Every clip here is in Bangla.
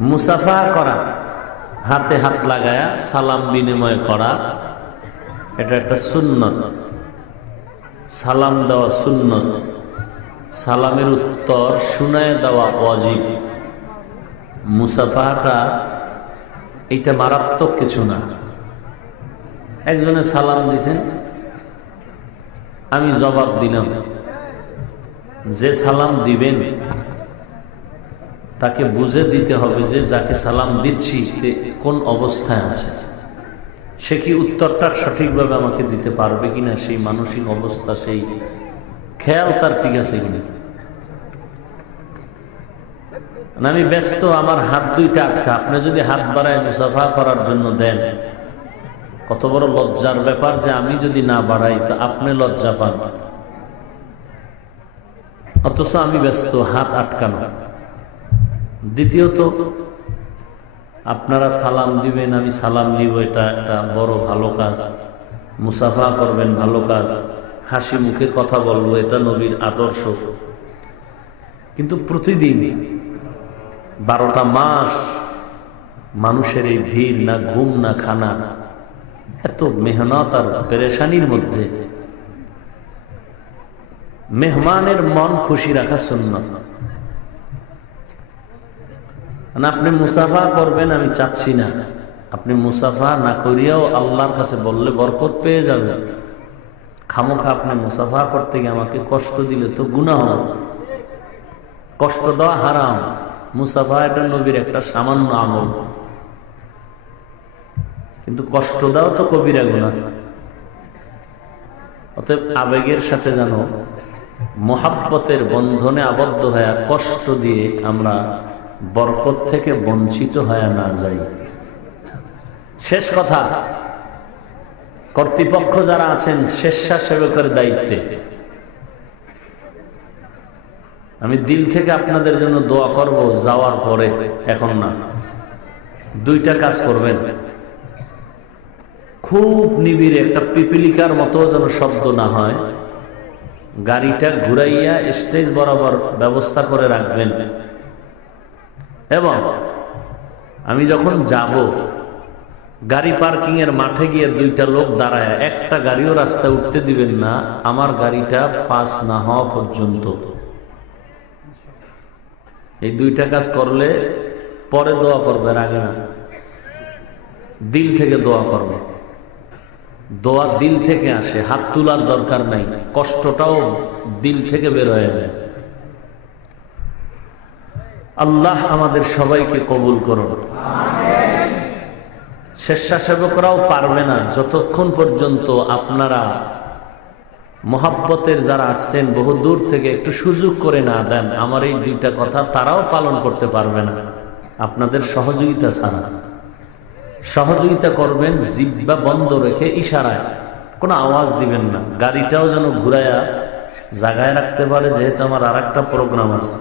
মুসাফা করা, হাতে হাত লাগায়া সালাম বিনিময় করা, এটা একটা সুন্নত। সালাম দেওয়া সুন্নত, সালামের উত্তর শুনায় দেওয়া ওয়াজিব। মুসাফাটা এইটা মারাত্মক কিছু না। একজনে সালাম দিছেন, আমি জবাব দিলাম। যে সালাম দিবেন তাকে বুঝে দিতে হবে যে যাকে সালাম দিচ্ছি কোন অবস্থায় আছে, সে কি উত্তরটা সঠিকভাবে আমাকে দিতে পারবে কিনা, সেই মানসিক অবস্থা, সেই খেয়াল তার ঠিক আছে কিনা। আমি ব্যস্ত, আমার হাত দুইটা আটকা, আপনি যদি হাত বাড়ায় মুসাফা করার জন্য দেন, কত বড় লজ্জার ব্যাপার যে আমি যদি না বাড়াই তো আপনি লজ্জা পান, অথচ আমি ব্যস্ত, হাত আটকানো। দ্বিতীয়ত, আপনারা সালাম দিবেন, আমি সালাম নিব, এটা একটা বড় ভালো কাজ। মুসাফা করবেন, ভালো কাজ। হাসি মুখে কথা বলবো, এটা নবীর আদর্শ। কিন্তু প্রতিদিন 12টা মাস মানুষের এই ভিড়, না ঘুম না খানা, এত মেহনত আর পেরেশানির মধ্যে মেহমানের মন খুশি রাখা সুন্নাত। আপনি মুসাফা করবেন আমি চাচ্ছি না, আপনি মুসাফা না করিয়াও আল্লাহর কাছে বললে বরকত পেয়ে যাবেন। খামোখা আপনি মুসাফা করতে গিয়ে আমাকে কষ্ট দিলে তো গুনাহ, কষ্ট দেওয়া হারাম। মুসাফা এটা নবীর একটা সামান্য আমল, কিন্তু কষ্ট দেওয়া তো কবিরা গুনাহ। অতএব আবেগের সাথে যেন মোহাব্বতের বন্ধনে আবদ্ধ হয়ে কষ্ট দিয়ে আমরা বরকত থেকে বঞ্চিত হয়ে না যাই। শেষ কথা, কর্তৃপক্ষ যারা আছেন স্বেচ্ছাসেবকের দায়িত্বে, আমি দিল থেকে আপনাদের জন্য দোয়া করব যাওয়ার পরে, এখন না। 2টা কাজ করবেন, খুব নিবিড়ে, একটা পিপিলিকার মতো যেন শব্দ না হয়, গাড়িটা ঘুরাইয়া স্টেজ বরাবর ব্যবস্থা করে রাখবেন। এবং আমি যখন যাব, গাড়ি পার্কিং এর মাঠে গিয়ে 2টা লোক দাঁড়ায়, একটা গাড়িও রাস্তায় উঠতে দিবেন না আমার গাড়িটা পাস না হওয়া পর্যন্ত। এই 2টা কাজ করলে পরে দোয়া করবেন, আগে না। দিল থেকে দোয়া করবে, দোয়া দিল থেকে আসে, হাত তোলার দরকার নাই, কষ্টটাও দিল থেকে বের হয়ে যায়। আল্লাহ আমাদের সবাইকে কবুল করুন। স্বেচ্ছাসেবকরাও পারবে না যতক্ষণ পর্যন্ত আপনারা মোহাব্বতের যারা আসছেন বহু দূর থেকে একটু সুযোগ করে না দেন আমার এই 2টা কথা, তারাও পালন করতে পারবে না আপনাদের সহযোগিতা ছাড়া। সহযোগিতা করবেন জিহ্বা বন্ধ রেখে, ইশারায়, কোনো আওয়াজ দিবেন না। গাড়িটাও যেন ঘুরায়া জায়গায় রাখতে পারে, যেহেতু আমার আরেকটা প্রোগ্রাম আছে,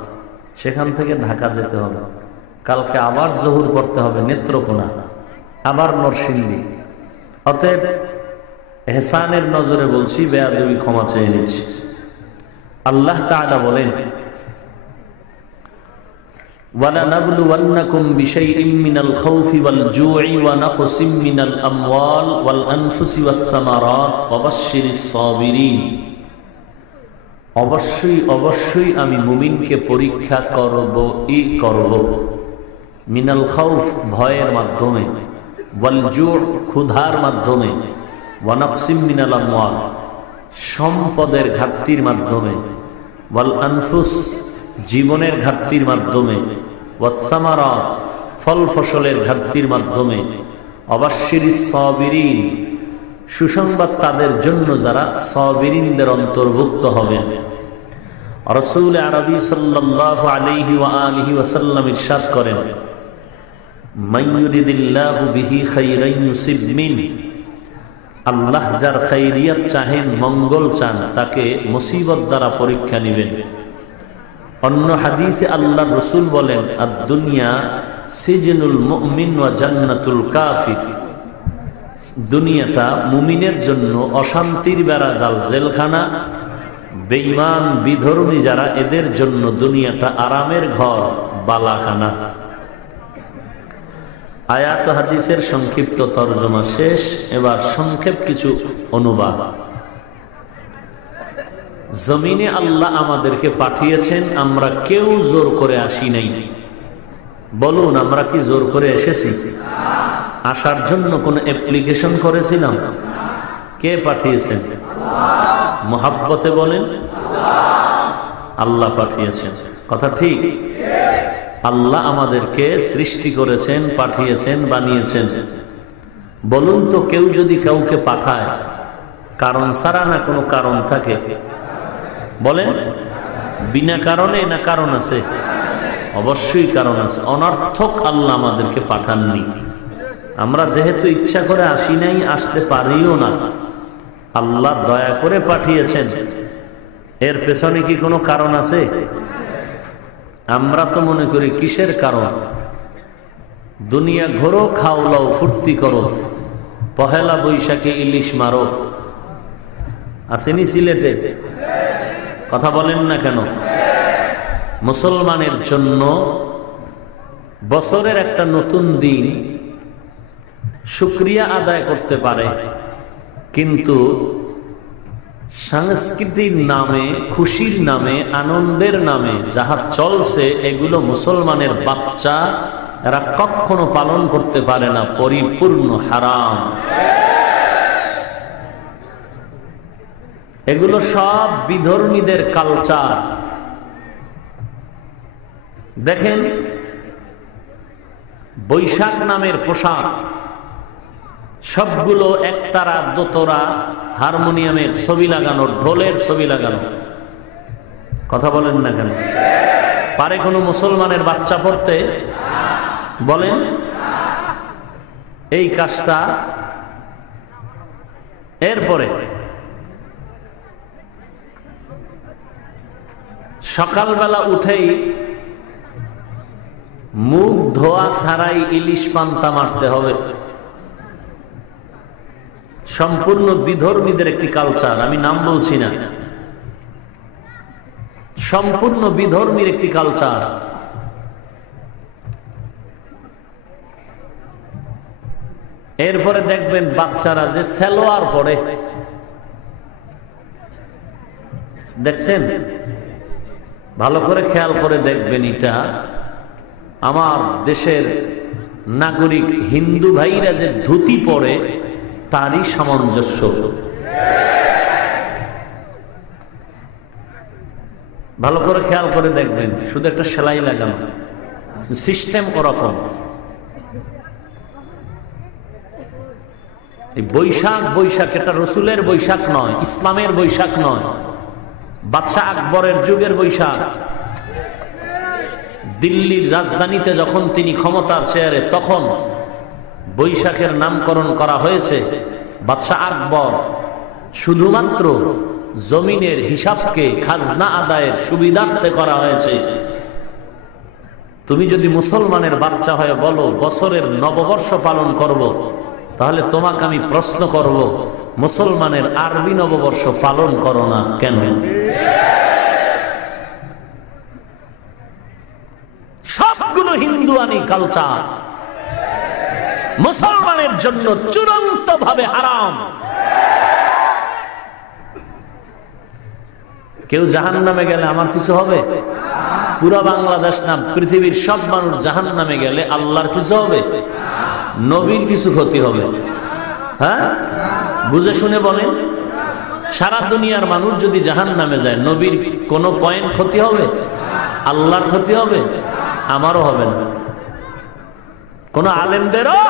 সেখান থেকে ঢাকা যেতে হবে, কালকে আবার জহুর পড়তে হবে নেত্রকোনা, আবার নরসিংদী। অতএব এহসানের নজরে বলছি, বেয়াদবি ক্ষমা চেয়ে নিচ্ছি। আল্লাহ তাআলা বলেন, وَلَنَبْلُوَنَّكُمْ بِشَيْءٍ مِّنَ الْخَوْفِ وَالْجُوعِ وَنَقْصٍ مِّنَ الْأَمْوَالِ وَالْأَنفُسِ وَالثَّمَرَاتِ وَبَشِّرِ الصَّابِرِينَ। অবশ্যই অবশ্যই আমি মুমিনকে পরীক্ষা করব। মিনাল খাউফ, ভয়ের মাধ্যমে, ওয়াল জু', ক্ষুধার মাধ্যমে, ওয়া নাকসিম মিনাল আমওয়াল, সম্পদের ঘাটতির মাধ্যমে, ওয়াল আনফুস, জীবনের ঘাটতির মাধ্যমে, ওয়াস সামারাত, ফল ফসলের ঘাটতির মাধ্যমে, অবাশশিরিস সাবিরিন, সুসংবাদ তাদের জন্য যারা সাবিরিনদের অন্তর্ভুক্ত হবেন। রাসূল আরবি সাল্লাল্লাহু আলাইহি ওয়া আলিহি ওয়াসাল্লাম ইরশাদ করেন, মান ইউরিদিল্লাহু বিহি খাইরান ইউসিব মিন, আল্লাহ যার খাইরিয়াত চাহেন, মঙ্গল চান, তাকে মুসিবত দ্বারা পরীক্ষা নেবেন। অন্য হাদিসে আল্লাহ রাসূল বলেন, আদ-দুনিয়া সিজনুল মুমিন ওয়া জান্নাতুল কাফির, দুনিয়াটা মুমিনের জন্য অশান্তির বেড়াজাল, জেলখানা। বেঈমান বিধর্মী যারা, এদের জন্য দুনিয়াটা আরামের ঘর, বালাখানা। আয়াত হাদিসের সংক্ষিপ্ত তরজমা শেষ, এবার সংক্ষেপ কিছু অনুবাদ। জমিনে আল্লাহ আমাদেরকে পাঠিয়েছেন, আমরা কেউ জোর করে আসি নাই। বলুন, আমরা কি জোর করে এসেছি? আসার জন্য কোন অ্যাপ্লিকেশন করেছিলাম? কে পাঠিয়েছেন? মোহাব্বতে বলেন, আল্লাহ পাঠিয়েছেন। কথা ঠিক? আল্লাহ আমাদেরকে সৃষ্টি করেছেন, পাঠিয়েছেন, বানিয়েছেন। বলুন তো, কেউ যদি কাউকে পাঠায় কারণ ছাড়া না কোনো কারণ থাকে? বলেন, বিনা কারণে না কারণ আছে? অবশ্যই কারণ আছে। অনর্থক আল্লাহ আমাদেরকে পাঠাননি। আমরা যেহেতু ইচ্ছা করে আসি নাই, আসতে পারিও না, আল্লাহ দয়া করে পাঠিয়েছেন। এর পেছনে কি কোনো কারণ আছে? আমরা তো মনে করি কিসের কারণ? দুনিয়া ঘোরো, খাও লাও, ফুর্তি করো, পহেলা বৈশাখে ইলিশ মারো। আসেনি সিলেটে? কথা বলেন না কেন? মুসলমানের জন্য বছরের একটা নতুন দিন শুকরিয়া আদায় করতে পারে, কিন্তু সংস্কৃতির নামে, খুশির নামে, আনন্দের নামে যাহা চলছে, এগুলো মুসলমানের বাচ্চা এরা কখনো পালন করতে পারে না। পরিপূর্ণ হারাম। এগুলো সব বিধর্মীদের কালচার। দেখেন, বৈশাখ নামের পোশাক সবগুলো একতারা, দোতরা, হারমোনিয়ামের ছবি লাগানো, ঢোলের ছবি লাগানো। কথা বলেন না কেন? পারে কোনো মুসলমানের বাচ্চা পড়তে? বলেন, এই কাজটা। এরপরে সকালবেলা উঠেই মুখ ধোয়া ছাড়াই ইলিশ পান্তা মারতে হবে। সম্পূর্ণ বিধর্মীদের একটি কালচার, আমি নাম বলছি না, সম্পূর্ণ বিধর্মীর একটি কালচার। এরপরে দেখবেন বাচ্চারা যে সালোয়ার পরে, দেখছেন? ভালো করে খেয়াল করে দেখবেন, এটা আমার দেশের নাগরিক হিন্দু ভাইরা যে ধুতি পরে তারই সামঞ্জস্য। ভালো করে খেয়াল করে দেখবেন, শুধু একটা সেলাই লাগানো, সিস্টেম ওরকম। এই বৈশাখ, বৈশাখ এটা রসুলের বৈশাখ নয়, ইসলামের বৈশাখ নয়, বাদশাহ আকবরের যুগের বৈশাখ। দিল্লির রাজধানীতে যখন তিনি ক্ষমতার চেয়ারে, তখন বৈশাখের নামকরণ করা হয়েছে। বাদশাহ আকবর শুধুমাত্র জমিনের হিসাবকে খাজনা আদায়ের সুবিধার্থে করা হয়েছে। তুমি যদি মুসলমানের বাচ্চা হয়ে বলো বছরের নববর্ষ পালন করব, তাহলে তোমাকে আমি প্রশ্ন করব, মুসলমানের আরবি নববর্ষ পালন করো না কেন? সবগুলো হিন্দুয়ানি কালচার মুসলমানের জন্য চূড়ান্ত ভাবে হারাম। কেউ জাহান্নামে গেলে আমার কিছু হবে? পুরা বাংলাদেশ না, পৃথিবীর সব মানুষ জাহান্নামে গেলে আল্লাহর কিছু হবে? নবীর কিছু ক্ষতি হবে? হ্যাঁ, বুঝে শুনে বলেন। সারা দুনিয়ার মানুষ যদি জাহান্নামে যায়, নবীর কোনো পয়েন্ট ক্ষতি হবে? আল্লাহর ক্ষতি হবে? আমারও হবে না, কোন আলেমদেরও।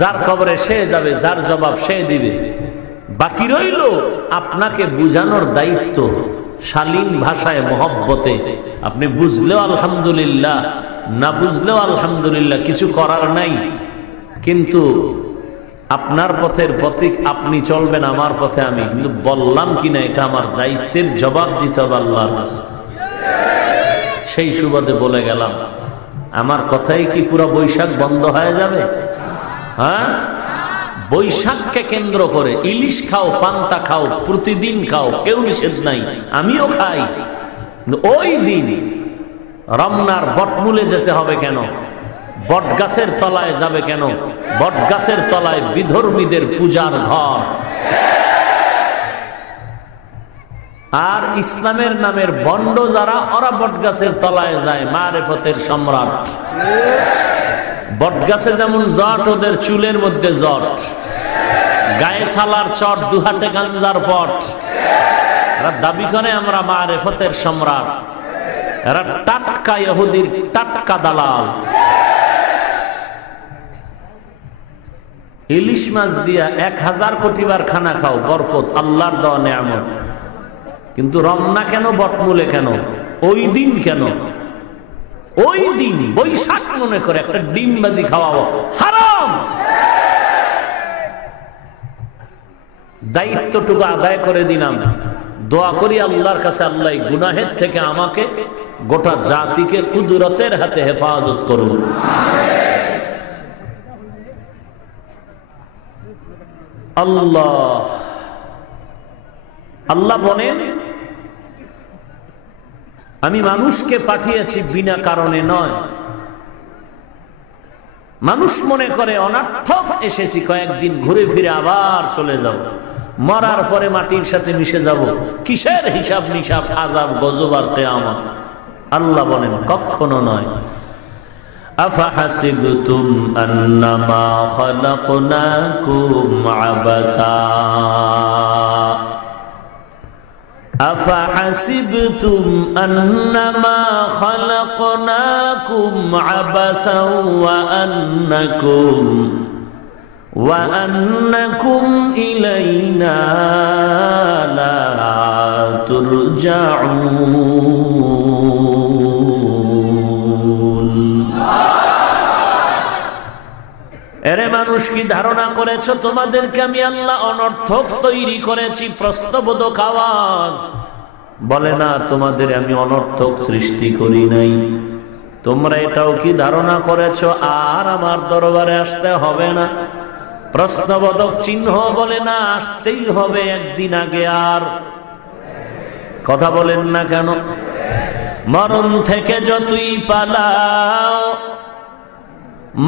যার কবরে সে যাবে, যার জবাব সে দিবে। বাকি রইল আপনাকে বুঝানোর দায়িত্ব, শালীন ভাষায়, মহব্বতে। আপনি বুঝলেও আলহামদুলিল্লাহ, না বুঝলেও আলহামদুলিল্লাহ, কিছু করার নাই। কিন্তু আপনার পথের পথিক আপনি চলবেন, আমার পথে আমি। কিন্তু বললাম কিনা এটা আমার দায়িত্বের জবাব দিতে হবে আল্লাহর কাছে। সেই সুবাদে বলে গেলাম, আমার কথাই কি পুরো বৈশাখ বন্ধ হয়ে যাবে? হ্যাঁ, বৈশাখকে কেন্দ্র করে ইলিশ খাও, পান্তা খাও, প্রতিদিন খাও, কেউ নিষেধ নাই, আমিও খাই। ওই দিন রমনার বটমূলে যেতে হবে কেন? বটগাছের তলায় যাবে কেন? বটগাছের তলায় বিধর্মীদের পূজার ঘর। আর ইসলামের নামের বন্ড যারা, ওরা বটগাছের তলায় যায়, মারেফতের সম্রাট। বটগাছে যেমন জট, ওদের চুলের মধ্যে জট, গায়ে সালার চট, দুহাটে গাঞ্জার পট। এরা দাবি করে আমরা মারেফতের সম্রাট। এরা টাটকা ইহুদির টাটকা দালাল। ইলিশ মাছ দিয়া 1000 কোটি বার খানা খাও, বরকত, আল্লাহর দেওয়া নেয়ামত। কিন্তু রমনা কেন, বটমূলে কেন, ওই দিন কেন? ওই দিন বৈশাখ মনে করে একটা ডিমবাজি খাওয়াবো, হারাম। দায়িত্বটুকু আদায় করে দিলাম। দোয়া করি আল্লাহর কাছে, আল্লাহ গুনাহের থেকে আমাকে, গোটা জাতিকে কুদরতের হাতে হেফাজত করুন। আল্লাহ আল্লাহ বলেন, আমি মানুষকে পাঠিয়েছি বিনা কারণে নয়। মানুষ মনে করে অনর্থক এসেছি, কয়েকদিন ঘুরে ফিরে আবার চলে যাব, মরার পরে মাটির সাথে মিশে যাব, কিসের হিসাব নিসাব, আযাব, গজব আর কিয়ামত। আল্লাহ বলেন কখনো নয়। আফাহাসিবতুম আন্নামা খালাকনাকুম আবাসা أفحسبتم أنما خلقناكم عبثا وأنكم إلينا لا ترجعون। এরে মানুষ, কি ধারণা করেছো তোমাদেরকে আমি আল্লাহ অনর্থক তৈরি করেছি? প্রশ্নবোধক আওয়াজ বলে না, তোমাদের আমি অনর্থক সৃষ্টি করি নাই। তোমরা এটাও কি ধারণা করেছো আর আমার দরবারে আসতে হবে না? প্রশ্নবোধক চিহ্ন বলে না, আসতেই হবে একদিন আগে। আর কথা বলেন না কেন? মরণ থেকে যতই পালাও,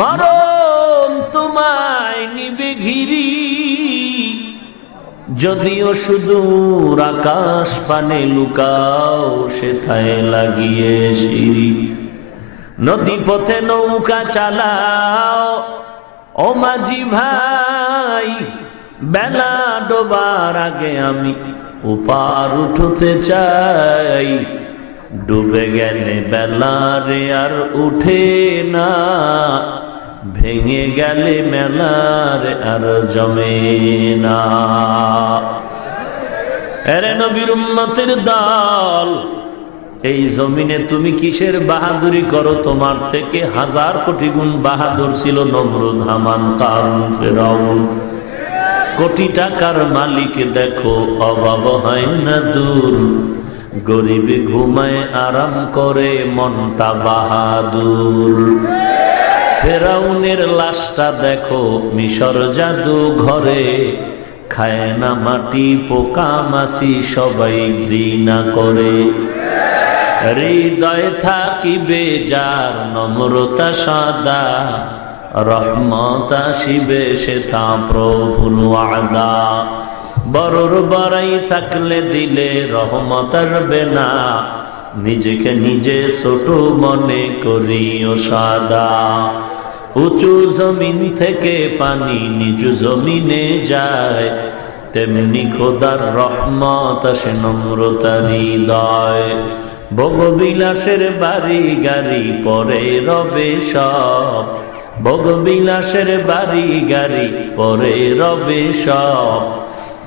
মরণ তোমায় নিবে ঘিরি। যদিও সুদূর আকাশ পানে লুকাও, সেথায় লাগিয়ে সিঁড়ি। নদী পথে নৌকা চালাও, ও মাঝি ভাই, বেলা ডোবার আগে আমি উপার উঠতে চাই। ডুবে গেলে বেলা রে আর উঠে না, ভেঙে গেলে মেলার আর জমে না। এরে নবীর উম্মতের দল, এই জমিনে তুমি কিসের বাহাদুরি করো? তোমার থেকে 1000 কোটি গুণ বাহাদুর ছিল নমরুদ, হামান, কারুন, ফেরাউন। কোটি টাকার মালিক দেখো, অভাব হয় না দূর। গরিব ঘুমায় আরাম করে, মনটা বাহাদুর। ফেরাউনের লাশটা দেখো, মিশর জাদু ঘরে। খায় না মাটি, পোকা মাছি সবাই ঘৃণা করে। হৃদয় থাকিবে যার নম্রতা সাদা, রহমত আসিবে সেটা প্রভুর ওয়াদা। বড়র বড়াই থাকলে দিলে রহমত আসবে না, নিজেকে নিজে ছোট মনে করিও সাদা। উঁচু জমিন থেকে পানি নিচু জমিনে যায়, তেমনি খোদার রহমত আসে নম্রতার হৃদয়। ভোগবিলাসের বাড়ি গাড়ি পরে রবে সব, ভোগবিলাসের বাড়ি গাড়ি পরে রবে সব।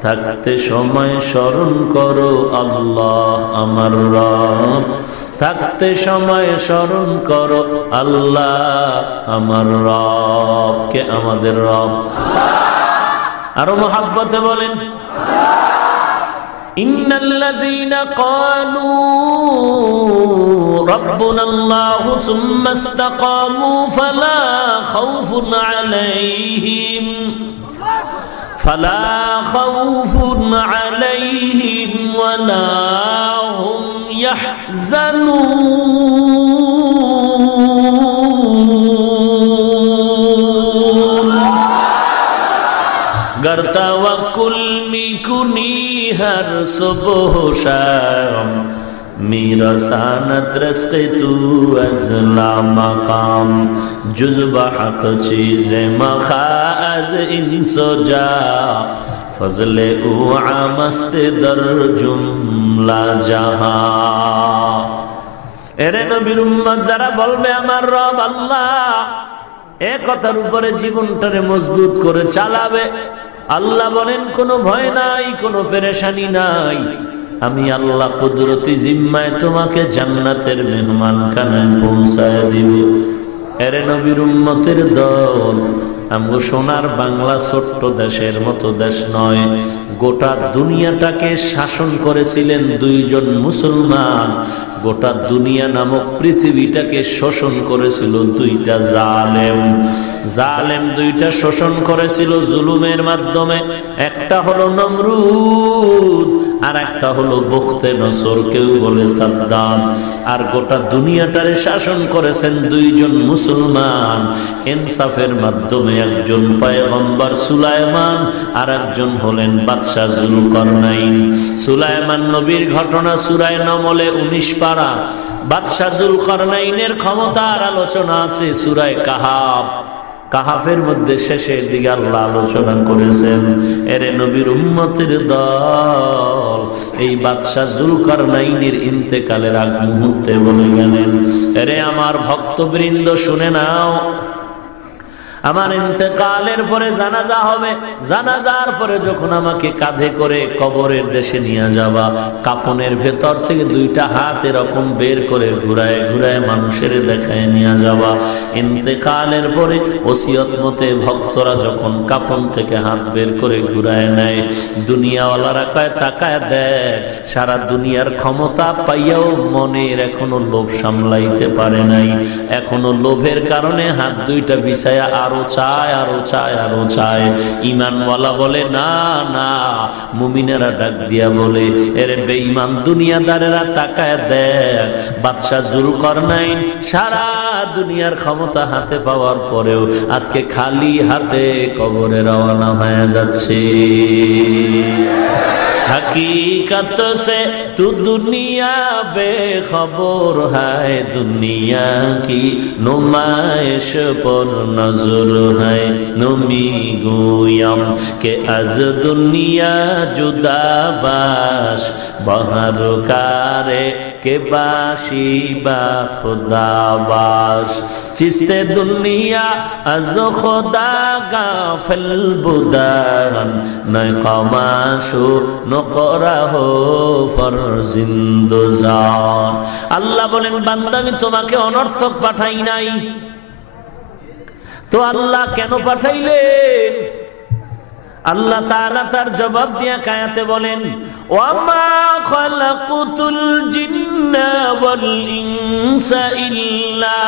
থাকতে সময় স্মরণ করো আল্লাহ আমার রব, থাকতে সময় স্মরণ করো আল্লাহ আমার রব। কে আমাদের রব? আরো মহাব্বতে বলেন, ইন্নাল্লাযীনা ক্বালু রাব্বুনাল্লাহু সুম্মা ইসতাকামু ফালা খাউফুন আলাইহিম ওয়ালা হুম ইয়াহজানুন। मगर तवक्कुल मिकुनी हर सुबह शाम मेरा सानत रस्क़े तू अज़ला मकाम जुज़्बा हक़ चीज़े मखाज़ इंसो जा फज़ले उ आमस्ते दर जुमला जहां। एरे नबीर उम्मत যারা বলবে আমার রব আল্লাহ, এ কথার উপরে জীবনটারে মজবুত করে চালাবে। আল্লাহ বলেন কোনো ভয় নাই, কোনো পেরেশানি নাই, আমি আল্লাহ কুদরতি জিম্মায় তোমাকে জান্নাতের মেহমানখানায় পৌঁছায় দিব। এরে নবীর উম্মতের দল, আমগো সোনার বাংলা ছোট্ট দেশের মতো দেশ নয়, গোটা দুনিয়াটাকে শাসন করেছিলেন দুইজন মুসলমান। গোটা দুনিয়া নামক পৃথিবীটাকে শোষণ করেছিল দুইটা জালেম। জালেম দুইটা শোষণ করেছিল জুলুমের মাধ্যমে। একটা হলো নমরুদ আর একটা হলো বখতে নসর, কেউ বলে সাদ্দাম। আর গোটা দুনিয়াটারে শাসন করেছেন দুইজন মুসলমান। ইনসাফের মাধ্যমে একজন পয়গম্বর সুলাইমান আর একজন হলেন বাদশাহ জুলকারনাইন। সুলাইমান নবীর ঘটনা সূরা নমলে 19 পারা। বাদশাহ জুলকারনাইনের ক্ষমতার আলোচনা আছে সূরা কাহাফ। কাহাফের মধ্যে শেষের দিকে আল্লাহ আলোচনা করেছেন। এরে নবীর উম্মতের দল, এই বাদশাহ জুলকারনাইনের ইন্তেকালের আগ মুহূর্তে বলে গেলেন, এরে আমার ভক্তবৃন্দ শুনে নাও, আমার ইন্তেকালের পরে জানাজা হবে। জানাজার পরে যখন আমাকে কাঁধে করে কবরের দেশে নিয়ে যাবা, কাফনের ভেতর থেকে দুইটা হাত এরকম বের করে ঘুরায় ঘুরায় মানুষের দেখায় নিয়ে যাবা। ইন্তেকালের পরে ওসিয়ত মতে ভক্তরা যখন কাফন থেকে হাত বের করে ঘুরায় নেয়, দুনিয়াওয়ালারা কয় তাকায় দেখ, সারা দুনিয়ার ক্ষমতা পাইয়াও মনের এখনো লোভ সামলাইতে পারে নাই। এখনো লোভের কারণে হাত দুইটা বিছায়া আরো চায়, আরো চায়, আরো চায়। ঈমানওয়ালা বলে না না, মুমিনেরা ডাক দিয়া বলে, এরে বেঈমান দুনিয়াদারেরা তাকায় দেখ, বাদশাহ জুলকারনাইন সারা দুনিয়ার ক্ষমতা হাতে পাওয়ার পরেও আজকে খালি হাতে কবরে রওনা হয়ে যাচ্ছে। हकीकत से तू दुनिया बेखबर है, दुनिया की नुमाइश पर नजर है। नमी गोयम के अज दुनिया जुदा बाश, बहर कारे के बाशी बा खुदा बाश। चिस्ते दुनिया अज खुदा गाफिल बुदान, न कमाशो আল্লাহ বলেন, বান্দা আমি তোমাকে অনর্থক পাঠাই নাই। তো আল্লাহ কেন পাঠাইলেন? আল্লাহ তাআলা তার জবাব দিয়া কায়াতে বলেন, ওয়ামা খালাকুতুল জিন্না ওয়াল ইনসা ইল্লা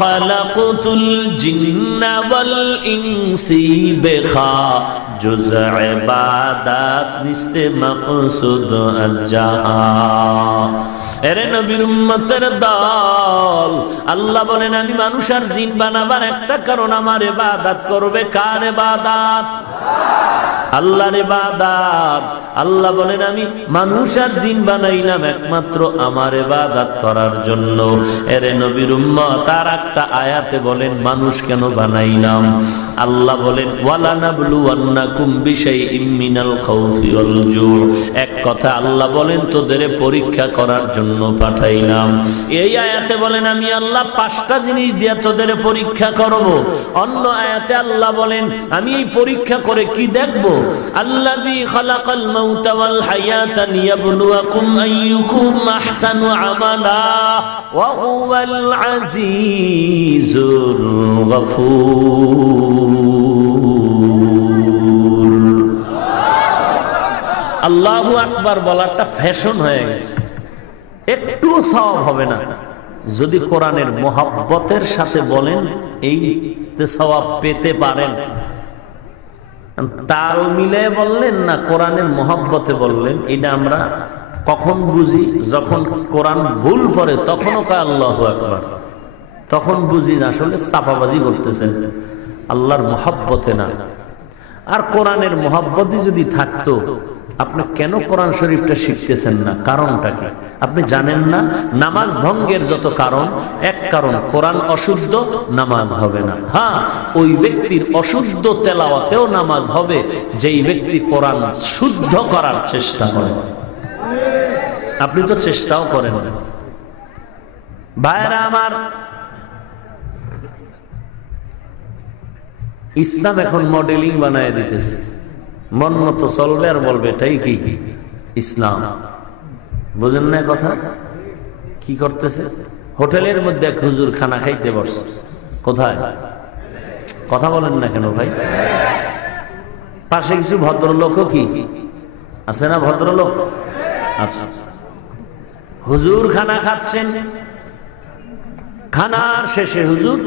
খালাকুতুল জিন্না ওয়াল ইনসি বেখা জুজ ইবাদত নিস্তে মাকসুদ আজহা। এরে নবীর উম্মতের দল, আল্লাহ বলেন আমি মানুষ আর জিন বানাবার একটা কারণ, আমার ইবাদত করবে। কার ইবাদত? আল্লাহর ইবাদত। আল্লাহ বলেন আমি মানুষ আর জিন বানাইলাম একমাত্র আমার ইবাদত করার জন্য। এরে নবীর উম্মত আর একটা আয়াতে বলেন মানুষ কেন বানাইলাম? আল্লাহ বলেন ওয়ালা নাবলুওয়ান্নাকুম বিশাইইম মিনাল খাউফি ওয়াল জু। এক কথা আল্লাহ বলেন তোদের পরীক্ষা করার জন্য পাঠাইলাম। এই আয়াতে বলেন আমি আল্লাহ 5টা জিনিস দিয়ে তোদের পরীক্ষা করব। অন্য আয়াতে আল্লাহ বলেন আমি এই পরীক্ষা করে কি দেখব? আল্লাযী খালাকাল মাউতা ওয়াল হায়াতা লিয়াবলুয়াকুম আইয়ুকুম আহসানু আমালা ওয়া হুয়াল আজিজুর গফুর। আল্লাহু আকবার বলাটা ফ্যাশন হয়ে গেছে, একটু সওয়াব হবে না যদি কোরআনের মোহাব্বতের সাথে বলেন, এই সওয়াব পেতে পারেন। তাল মিলে বললেন না কোরআনের মোহাব্বতে বললেন, এটা আমরা কখন বুঝি? যখন কোরআন ভুল পড়ে তখনও কয় আল্লাহু আকবার, তখন বুঝি আসলে চাপাবাজি করতেছেন, আল্লাহর মুহাব্বতে না। আর কোরআনের মুহাব্বতই যদি থাকতো, আপনি কেন কোরআন শরীফটা শিখতেছেন না? কারণটা কি আপনি জানেন না? নামাজ ভঙ্গের যত কারণ, এক কারণ কোরআন অশুদ্ধ, নামাজ হবে না। হ্যাঁ, ওই ব্যক্তির অশুদ্ধ তেলাওয়াতেও নামাজ হবে যেই ব্যক্তি কোরআন শুদ্ধ করার চেষ্টা করে। আপনি তো চেষ্টাও করেন না। ভাইরা আমার, ইসলাম এখন মডেলিং বানায় দিতেছে, মন মতো চলবে আর বলবে এটাই কি ইসলাম। বুঝেন না কথা? কি করতেছে? হোটেলের মধ্যে এক হুজুর খানা খাইতে বসছে। কোথায়? কথা বলেন না কেন ভাই? পাশে কিছু ভদ্রলোকও কি আছে না? ভদ্রলোক আচ্ছা, হুজুর খানা খাচ্ছেন। খানার শেষে হুজুর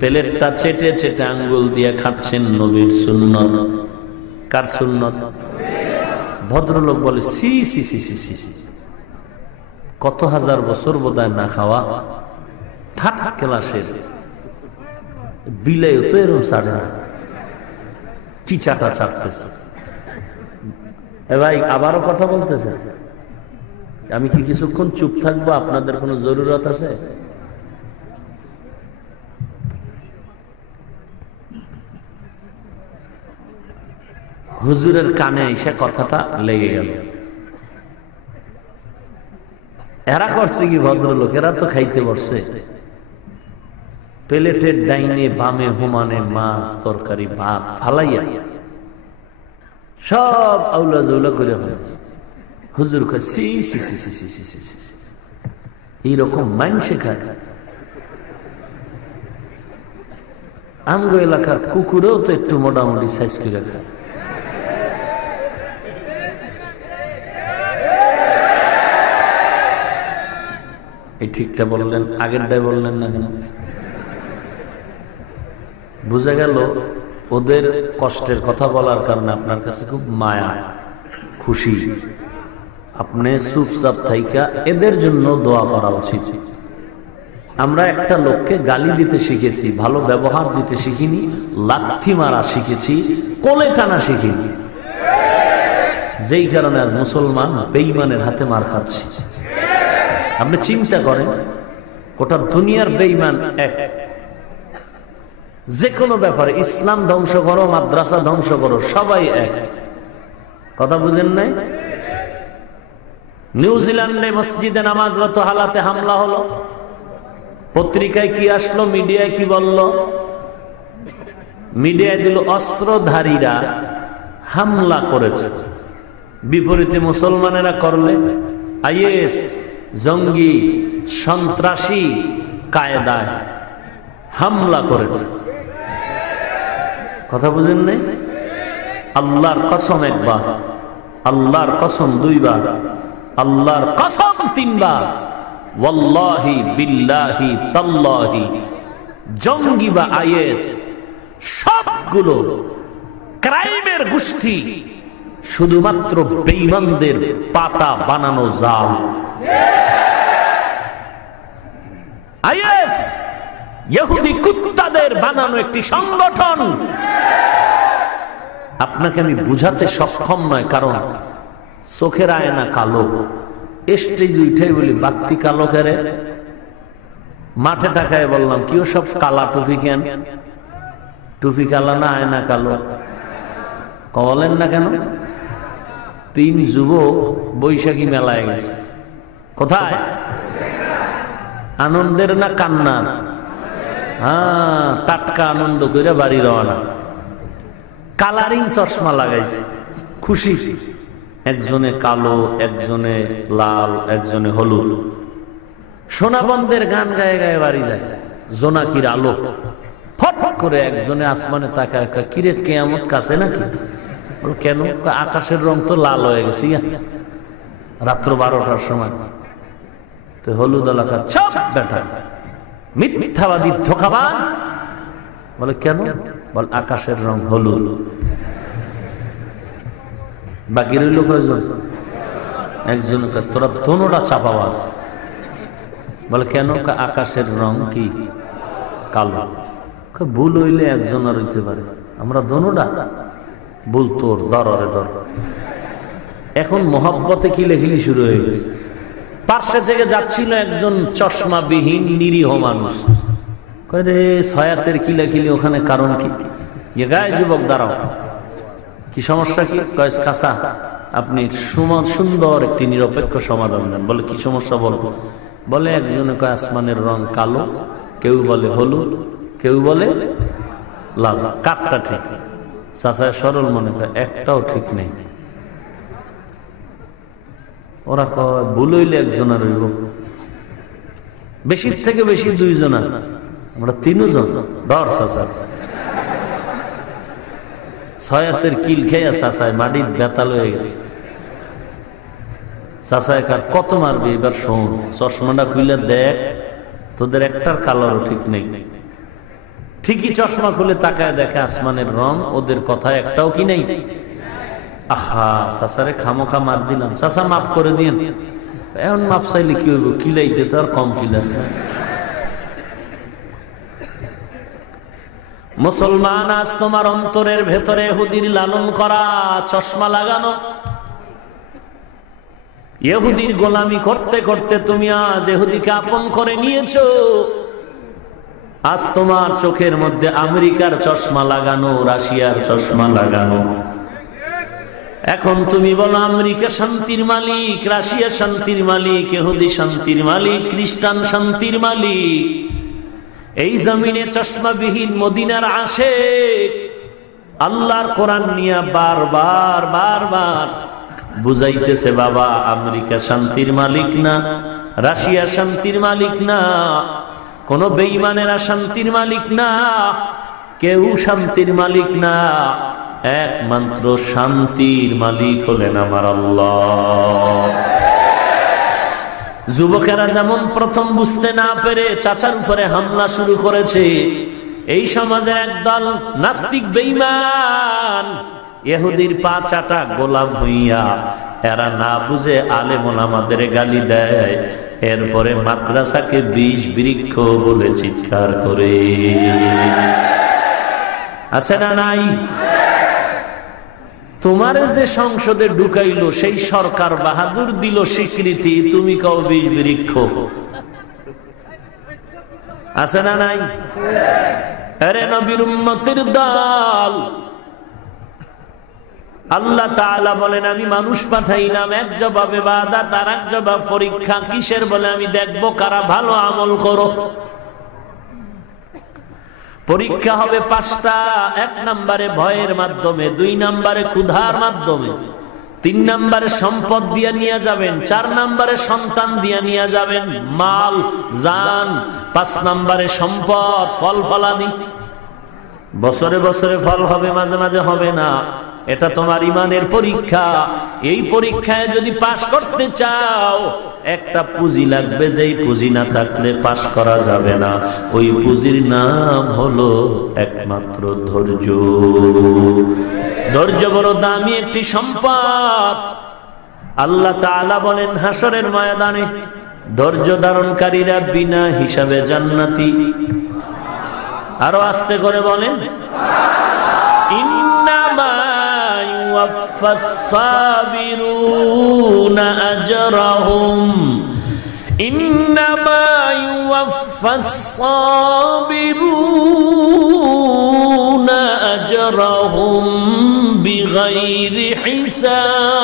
প্লেটটা চেটে চেটে আঙ্গুল দিয়ে খাচ্ছেন। নবীর সুন্নত। কার সুন্নত? ভদ্রলোক বলে সি সি সি সি সি সি, কত হাজার বছর বোধহয় না খাওয়া। থার্ড ক্লাসের বিলেও তো এরকম চাটে না। কি চাটা চাটতেছে? এ ভাই, আবারও কথা বলতেছে। আমি কি কিছুক্ষণ চুপ থাকবো? আপনাদের কোনো জরুরত আছে? হুজুরের কানে এসে কথাটা লেগে গেল। এরা করছে কি? ভদ্রলোক এরা তো খাইতে বসছে। প্লেটের ডাইনে বামে হুমানে মাছ তরকারি ভাত ফালাইয়া সব আউলা জৌলা করে ফেলেছে। হুজুর কয় সি সি সি সি সি সি সি সি, এইরকম মানুষে খায়। আমগো এলাকার কুকুরেও তো একটু মোটামুটি সাইজ করে খায়। এই ঠিকটা বললেন, আগেরটাই বললেন না কেন? বুঝা গেল ওদের কষ্টের কথা বলার কারণে আপনার কাছে খুব মায়া, খুশি। আপনি চুপচাপ থাইকা এদের জন্য দোয়া করা উচিত। আমরা একটা লোককে গালি দিতে শিখেছি, ভালো ব্যবহার দিতে শিখিনি, লাথি মারা শিখেছি, কোলে টানা শিখিনি। যেই কারণে আজ মুসলমান বেঈমানের হাতে মার খাচ্ছে। আপনি চিন্তা করেন, গোটা দুনিয়ার বেঈমান এক। যে কোনো ব্যাপারে ইসলাম ধ্বংস করো, মাদ্রাসা ধ্বংস করো, সবাই এক। কথা বুঝেন নাই? নিউজিল্যান্ডে মসজিদে নামাজরত হালাতে হামলা হলো। পত্রিকায় কি আসলো, মিডিয়ায় কি বলল? মিডিয়ায় দিল অস্ত্রধারীরা হামলা করেছে। বিপরীতে মুসলমানেরা করলে আইএস জঙ্গি সন্ত্রাসী কায়দায় হামলা করেছে। কথা বুঝেন নাই? আল্লাহর কসম একবার, আল্লাহর কসম দুইবার, আল্লাহর কসম তিনবার, ওয়াল্লাহি বিল্লাহি তাল্লাহি, জঙ্গি বা আইএস সবগুলো ক্রাইমের গোষ্ঠী, শুধুমাত্র বেঈমানদের পাতা বানানো জাল। আইএস ইহুদি কুত্তাদের বানানো একটি সংগঠন। আপনাকে আমি বুঝাতে সক্ষম নয়, কারণ চোখের আয়না কালো। স্টেজ উঠে বলি বাতি কালো করে, মাঠে টাকায় বললাম কি ও সব কালা টুপি কেন? টুপি কালা না আয়না কালো? বলেন না কেন? 3 যুবক বৈশাখী মেলায় গেছে। কোথায়? আনন্দের না কান্নার? হ্যাঁ, টাটকা আনন্দ করে বাড়ি রওনা। কালারিং চশমা লাগাইছে, খুশি। একজনে কালো, একজনে লাল, একজনে হলুদ। সোনাবন্ধের গান গায়ে গায়ে বাড়ি যায়। জোনাকির আলো ফট করে একজনে আসমানে তাকায়, কিরে কেয়ামত কাছে নাকি? কেন? আকাশের রং তো লাল হয়ে গেছে রাত্র 12টার সময়। তো হলুদ এলাকা সব বেটা মিথ্যাবাদী, ধোঁকাবাজ। বলে কেন? বল আকাশের রং হলুদ। বাকি রইল কয়জন? একজন তোরা দোনোটা চাপাবাজ। বলে কেন? আকাশের রং কি কালো। ভুল হইলে একজন আর হইতে পারে, আমরা দোনোটা ভুল। তোর দরে দর। এখন মোহাব্বতে কিলেখিলি শুরু হয়ে গেছে। পার্শ্বে থেকে যাচ্ছিল একজন চশমাবিহীন নিরীহ মানুষ, রে সয়াতের কিলাকিলি ওখানে কারণ কি? গায়ে যুবক দাঁড়াও, কি সমস্যা কি? কাঁচা আপনি সুন্দর একটি নিরপেক্ষ সমাধান দেন। বলে কি সমস্যা বলবো? বলে একজনে কয় আসমানের রং কালো, কেউ বলে হলুদ, কেউ বলে লাল। কাঠটা ঠিক? চাচা সরল মনে করে একটাও ঠিক নেই। ওরা কয় ভুল হইলে একজন আর হইব, বেশির থেকে বেশি দুইজনা, আমরা তিনজন। ধর চাচা ছয়াতের কিল খেয়ে চাচায় মাটির বেতাল হয়ে গেছে। চাচায় কার কত মারবে এবার শোন, চশমাটা খুলে দেখ, তোদের একটার কালারও ঠিক নেই। ঠিকই চশমা খুলে তাকায় দেখে আসমানের রং, ওদের কথা একটাও কি নেই। আহা, চাচারে খামোখা মার দিলাম, চাচা মাফ করে দিন। এখন মাপ চাইলে কি হইব? কিলাইতে তো আর কম কিলাস না। মুসলমান, আজ তোমার অন্তরের ভেতরে ইহুদির লালন করা চশমা লাগানো, ইহুদির গোলামি করতে করতে তুমি আজ ইহুদিকে আপন করে নিয়েছো। আজ তোমার চোখের মধ্যে আমেরিকার চশমা লাগানো, রাশিয়ার চশমা লাগানো। এখন তুমি বলো আমেরিকা শান্তির মালিক, রাশিয়া শান্তির মালিক, ইহুদি শান্তির মালিক, খ্রিস্টান শান্তির মালিক। এই জমিনে চশমাবিহীন মদিনার আশিক আল্লাহর কোরআন নিয়ে বারবার বারবার বুঝাইতেছে, বাবা আমেরিকা শান্তির মালিক না, রাশিয়া শান্তির মালিক না, কোন বেঈমানেরা শান্তির মালিক না, কেউ শান্তির মালিক না, একমাত্র শান্তির মালিক হলেন আমার আল্লাহ। যুবকেরা যেমন প্রথম বুঝতে না পেরে চাচার উপরে হামলা শুরু করেছে, এই সমাজের একদল নাস্তিক বেঈমান ইহুদির পা চাটা গোলাম হইয়া এরা না বুঝে আলেম ওলামাদের গালি দেয়, এরপরে মাদ্রাসাকে বিষ বৃক্ষ বলে চিৎকার করে। আছে না নাই? তোমার যে সংসদে ঢুকাইলো সেই সরকার বাহাদুর দিল স্বীকৃতি, তুমি কও বিষ বৃক্ষ। আছে না নাই? আরে নবীর উম্মতের দল, আল্লাহ তাআলা বলেন আমি মানুষ পাঠাইলাম এক জবাব ইবাদত আর এক জবাব পরীক্ষা। কিসের? বলে আমি দেখবো কারা ভালো আমল করো। পরীক্ষা হবে 5টা। 1 নম্বরে ভয়ের মাধ্যমে, 2 নম্বরে ক্ষুধার মাধ্যমে, 3 নম্বরে সম্পদ দিয়ে নিয়ে যাবেন, 4 নম্বরে সন্তান দিয়ে নিয়ে যাবেন, মাল জান, 5 নম্বরে সম্পদ ফল ফলাদি। বছরে বছরে ফল হবে, মাঝে মাঝে হবে না। এটা তোমার ইমানের পরীক্ষা। এই পরীক্ষায় যদি পাশ করতে চাও একটা পুঁজি লাগবে, যেই পুঁজি না থাকলে পাশ করা যাবে না। ওই পুঁজির নাম হলো একমাত্র ধৈর্য। ধৈর্য বড় দামি একটি সম্পদ। আল্লাহ তাআলা বলেন হাসরের ময়দানে ধৈর্য ধারণকারীরা বিনা হিসাবে জান্নাতি। আরো আস্তে করে বলেন, ইন্নামা ইউওয়াফাস সাবিরুনা আজরাহুম, ইন্নামা ইউওয়াফাস সাবিরুনা আজরাহুম বিগাইরি হিসাব।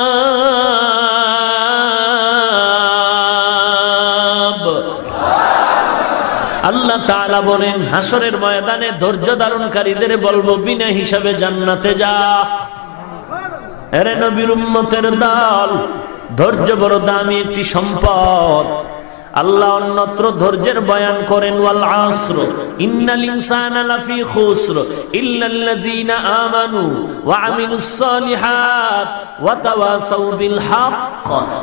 আল্লাহ তাআলা বলেন হাসরের ময়দানে ধৈর্য ধারণকারীদের বলবো বিনা হিসাবে জান্নাতে যা। আরে নবীর উম্মতের দল, ধৈর্য বড় দামি একটি সম্পদ। আল্লাহ অন্যত্র ধৈর্যের বয়ান করেন ওয়াল আসর ইন্নাল ইনসানা লাফি খুসর ইল্লাল্লাযীনা আমানু ওয়া আমিলুস সালিহাত ওয়া তাওয়াসাউ বিল হক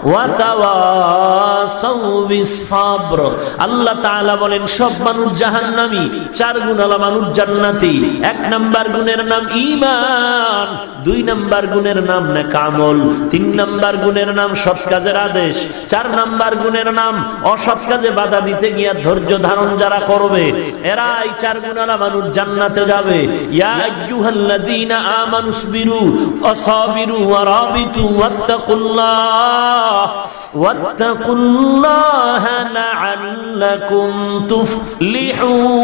ওয়া তাওয়াসাউ বিস সাবর। আল্লাহ তাআলা বলেন সব মানুষ জাহান্নামী, 4 গুণওয়ালা মানুষ জান্নাতি। 1 নাম্বার গুণের নাম ঈমান, 2 নাম্বার গুণের নাম নেক আমল, 3 নাম্বার গুণের নাম সৎ কাজের আদেশ, 4 নাম্বার গুণের নাম অসৎ কাজে বাধা দিতে গিয়া ধৈর্য ধারণ যারা করবে এরা এই 4 গুণওয়ালা মানুষ জান্নাতে যাবে। ইয়া আইয়ুহাল্লাযীনা আমানুসবিরু ওয়াসাবিরু ওয়া রাবিতু ওয়াত্তাকুল্লাহা লাআল্লাকুম তুফলিহুন।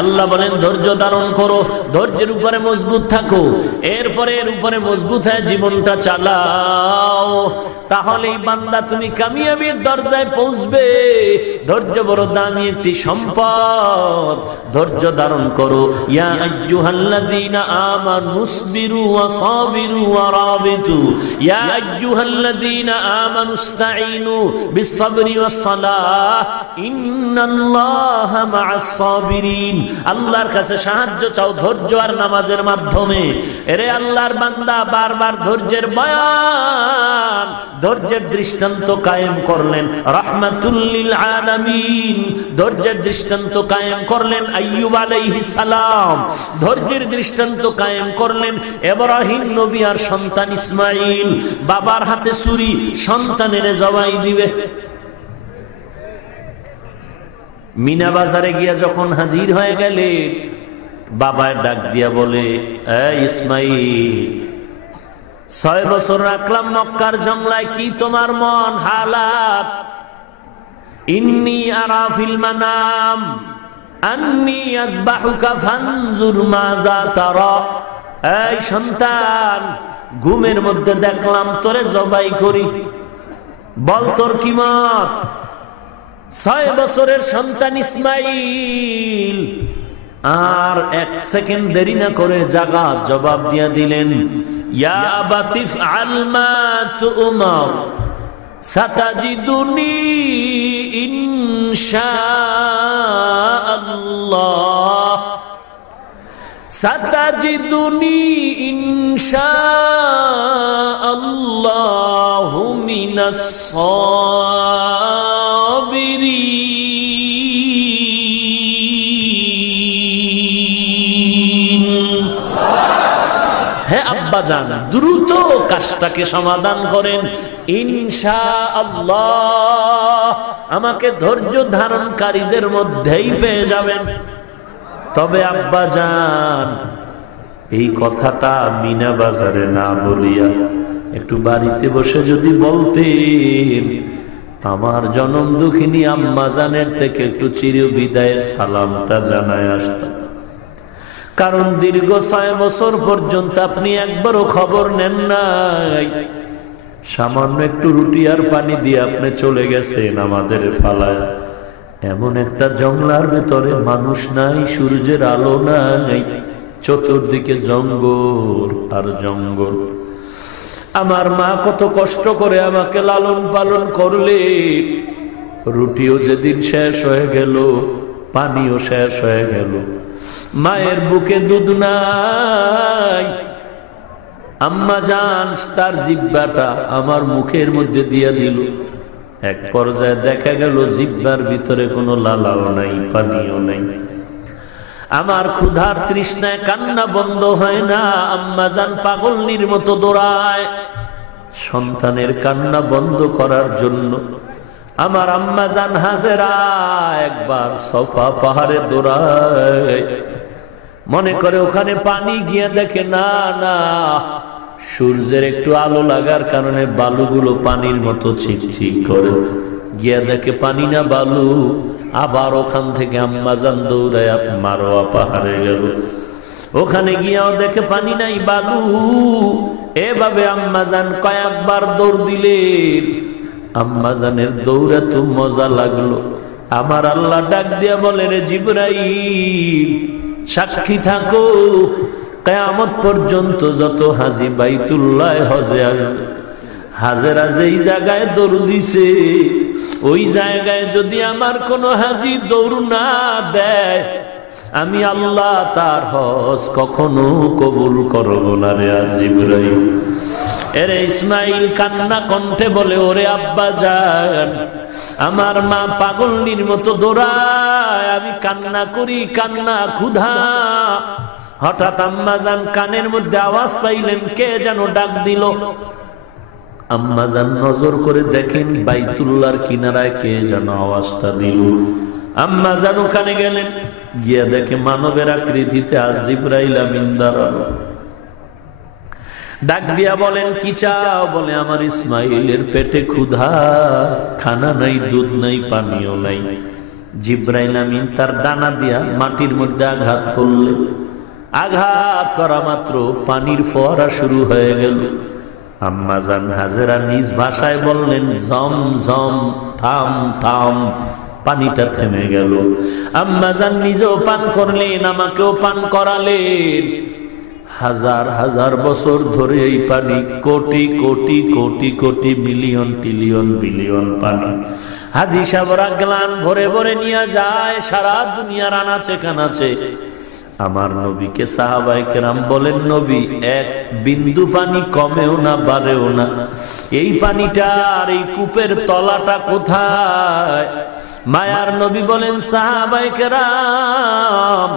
আল্লাহ বলেন ধৈর্য ধারণ করো, ধৈর্যের উপরে মজবুত থাকো, এরপরে এর উপরে মজবুত হয়ে জীবনটা চালাও, তাহলেই বান্দা তুমি কামিয়াবির দরজায় পৌঁছবে। ধৈর্য বড় দামি একটি সম্পদ, ধৈর্য ধারণ করো। ইয়া আইয়ুহাল্লাযীনা আমানুসবিরু ওয়াসাবিরু ওয়া রাবিতু ইয়া আইয়ুহাল্লাযীনা আমানুস্তাঈনু বিসসাবরি ওয়াসসালাহ ইন্নাল্লাহা মা'আস সাবিরিন। আল্লাহর কাছে সাহায্য চাও ধৈর্য আর নামাজের মাধ্যমে। এরে আল্লাহর বান্দা বারবার ধৈর্যের বয়ান, ধৈর্যের দৃষ্টান্ত কায়েম করলেন রাহমাতুল লিল আলামিন, ধৈর্যের দৃষ্টান্ত কায়েম করলেন আইয়ুব আলাইহিস সালাম, ধৈর্যের দৃষ্টান্ত কায়েম করলেন ইব্রাহিম নবী আর সন্তান ইসমাঈল। বাবার হাতে ছুরি, সন্তানের জবাই দিবে। মিনা বাজারে গিয়া যখন হাজির হয়ে গেলে বাবায় ডাক দিয়া বলে, এই ইসমাঈল, 6 বছর রাখলাম মক্কার জংলায়, কি তোমার মন হালাত? ইন্নী আরা ফিল মানাম আন্নী আযবাহুকা ফানজুর মাযা তারা। এই সন্তান, ঘুমের মধ্যে দেখলাম তোরে জবাই করি, বল তোর কি মত? 6 বছরের সন্তান ইসমাঈল আর 1 সেকেন্ড দেরি না করে জাগাত জবাব দিয়া দিলেন, ইয়া আবাতিফ আল মা তুমার সাতাজিদুনি ইনশাআল্লাহ সাতাজিদুনি ইনশাআল্লাহু মিনাস সাবিরিন। হে আব্বাজান, দ্রুত কাজটাকে সমাধান করেন ইনশাআল্লাহ, আমাকে ধৈর্য ধারণকারীদের মধ্যেই পেয়ে যাবেন। তবে আব্বাজান, এই কথাটা মিনা বাজারে না বলিয়া একটু বাড়িতে বসে যদি বলতেন, আমার জনম দুঃখিনী আম্মাজানের থেকে একটু চির বিদায়ের সালামটা জানায় আসতাম। কারণ দীর্ঘ 6 বছর পর্যন্ত আপনি একবারও খবর নেন নাই। সামান্য একটু রুটি আর পানি দিয়ে আপনি চলে গেছেন আমাদের ফালায়। এমন একটা জঙ্গলার ভেতরে মানুষ নাই, সূর্যের আলো নাই, চতুর্দিকে জঙ্গল আর জঙ্গল। আমার মা কত কষ্ট করে আমাকে লালন পালন করলে, রুটিও যেদিন শেষ হয়ে গেল, পানিও শেষ হয়ে গেল, মায়ের বুকে দুধ নাই। আম্মা জান তার জিহ্বাটা আমার মুখের মধ্যে দিয়া দিল। এক পর্যায়ে দেখা গেল জিহ্বার ভিতরে কোনো লালাও নাই, পানিও নাই। আমার ক্ষুধার তৃষ্ণায় কান্না বন্ধ হয় না। আম্মা জান পাগলনির মতো দৌড়ায় সন্তানের কান্না বন্ধ করার জন্য। আমার আম্মা জান হাজেরা একবার সফা পাহাড়ে দৌড়ায়, মনে করে ওখানে পানি, গিয়ে দেখে না না, সূর্যের একটু আলো লাগার কারণে বালুগুলো পানির মতো ছিকছিক করে। গিয়া দেখে পানি না বালু। আবার ওখান থেকে আম্মাজান দৌড়ায় মারোয়া পাহাড়ে গেল, ওখানে গিয়াও দেখে পানি নাই, বালু। এভাবে আম্মাজান কয়েকবার দৌড় দিলেন। আম্মাজানের দৌড়ে তো মজা লাগলো। আমার আল্লাহ ডাক দিয়া বলে, রে জিবরাইল, সাক্ষী থাকো, কিয়ামত পর্যন্ত যত হাজী বাইতুল্লাহ হজে আসবে, হাজেরা যেই জায়গায় দৌড় দিছে ওই জায়গায় যদি আমার কোন হাজী দৌড় না দেয়, আমি আল্লাহ তার হজ কখনো কবুল করব না রে জিবরাইল। এরে ইসমাইল কান্না কণ্ঠে বলে, ওরে আব্বা জান, আমার মা পাগলনির মতো দৌড়ায়, আমি কান্না করি, কান্না ক্ষুধা। হঠাৎ আম্মা জান কানের মধ্যে আওয়াজ পাইলেন, কে যেন ডাক দিল। আম্মা জান নজর করে দেখেন বাইতুল্লাহর কিনারায় কে যেন আওয়াজটা দিল। আম্মা জান ওখানে গেলেন, গিয়া দেখে মানবের আকৃতিতে আজ জিবরাইল আমিন দাঁড়ানো। ডাক দিয়া বলেন, কি চাও? বলে, আমার ইসমাইলের পেটে ক্ষুধা, খানা নাই, দুধ নাই, পানিও নাই। জিবরাইল আমিন তার ডানা দিয়া মাটির মধ্যে আঘাত করলেন। আঘাত করা মাত্র পানির ফোয়ারা শুরু হয়ে গেল। আম্মা জান হাজেরা নিজ ভাষায় বললেন, জম জম, থাম থাম। পানিটা থেমে গেল। আম্মা জান নিজেও পান করলেন, আমাকেও পান করালেন। হাজার হাজার বছর ধরে এই পানি, crore crore crore crore million trillion billion পানি হাজী সাহেবরা গ্লান ভরে ভরে নিয়ে যায় সারা দুনিয়ার আনাচে কানাচে। আমার নবীকে সাহাবায়ে কেরাম বলেন, নবী, এক বিন্দু পানি কমেও না বাড়েও না। এই পানিটার এই কূপের তলাটা কোথায়? মায়ার নবী বলেন, সাহাবায়ে কেরাম,